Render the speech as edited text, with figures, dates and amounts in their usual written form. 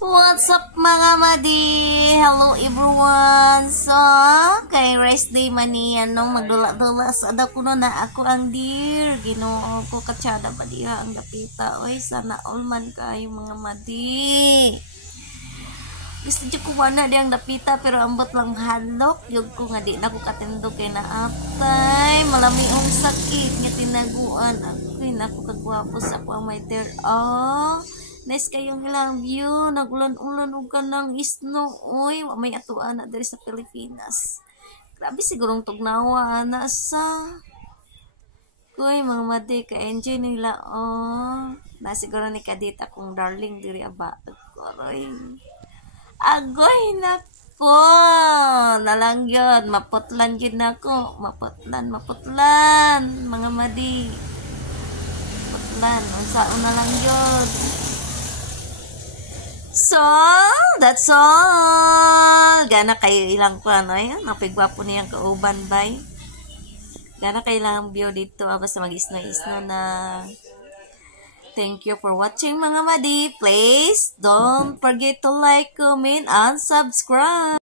What's up mga madi? Hello everyone. So, kay rest day man ni magdula-dula sa ada kuno na ako ang dear. Ginoo ko katsada ba diha ang dapita. Oy, sana all man kayo mga madi. Gusto dyan ko wala di ang dapita pero ambot lang hadlok. Yug ko nga di na ko katindog kay naatay. Malami ang sakit nga tinaguan. Ako'y naku kagwapo sa ako ang may dear. Oh, nice kayong ilang view. Nagulan-ulan og kanang isno. Uy, may atuan na diri sa Pilipinas. Grabe sigurong tugnawa na sa. Kuy, mga madi, ka-enjoy nila. Oh, na siguro ni kadita kong darling diri aba. Agoy. Agoy nako. Nalang yun. Maputlan yun ako. Maputlan. Mga madi. Maputlan. Unsaon na lang yun. So, that's all. Gana kayo ilang ko, ano yan? Napigwapo niyang kauban, bay. Gana kayo ilang view dito. Basta mag-isno-isno na. Thank you for watching, mga madi. Please, don't forget to like, comment, and subscribe.